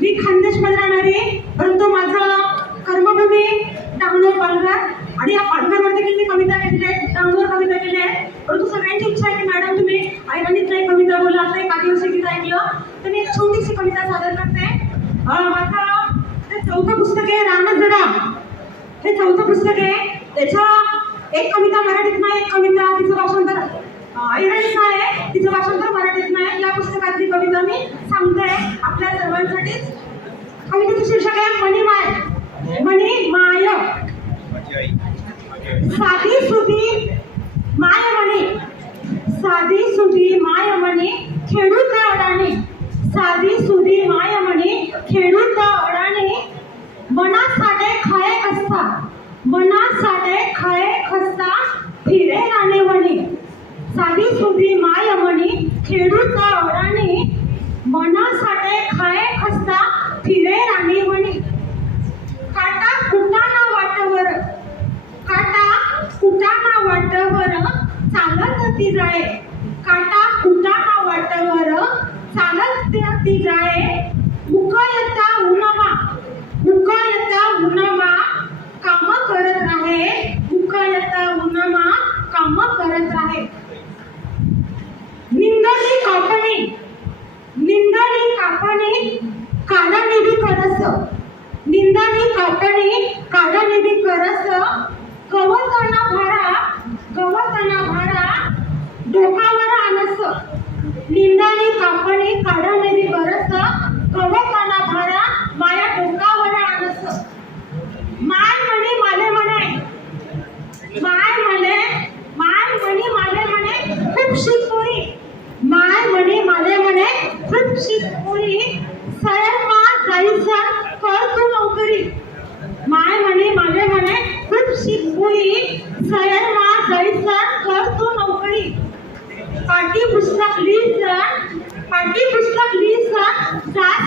मी खानदेशमध्ये राहणारे परंतु माझं कर्मभूमी टांगणूर पालघर आणि या पालघरवरती मी कविता केलेल्या आहेत? टांगणूर कविता केल्या आहेत. परंतु सगळ्यांची इच्छा आहे की मॅडम तुम्ही ऐरणीत नाही कविता बोला नाही आदिवासी गीत ऐकलं. तर मी एक छोटीशी कविता सादर करते. माझं हे चौथं पुस्तक आहे रानजडा हे चौथं पुस्तक आहे. त्याच्या एक कविता मराठीत नाही एक कविता तिचं भाषांतर तर आपल्या सर्वांसाठी कवितेचं शीर्षक आहे मणी माय मणी माय. साधी सुधी माय मणी. साधी सुधी माय मणी खेडूत अडाणी. साधी सुधी माय मणी खेडूत अडाणी. मना साठे खाये खस्ता मना साठे खाये खस्ता फिरे राणे राणेवणी साधी सुधी माय मणी खेडूत अडाणी. मना साठे खाये खस्ता फिरे राणेवणी काटा कुटाना वाटवर काटा कुटाना वाटवर चालत ती जाये. काटा कुटा हा वाटवर चालत ती जाये. मुकयता उनमा मुकयता उनमा काम करत राहे. मुकयता उनमा काम करत राहे. निंदणी कापणी निंदणी कापणी काढणीबी करस. निंदणी कापणी काढणीबी करस. गवताना कापणी काढणीबी करस गवताना भाडा माया डोकावर आणस. माय म्हणे माले म्हणे. माय म्हणे माय म्हणे माले म्हणे खूप शिकपुरी माय म्हणे माले म्हणे खूप शिकपुरी सयरमा जायचा कर तू नोकरी. माय म्हणे माले म्हणे खूप शिकपुरी सयरमा जायचा कर तू नोकरी. पाठी पुस्तक जा Aqui, por sua lista, tá?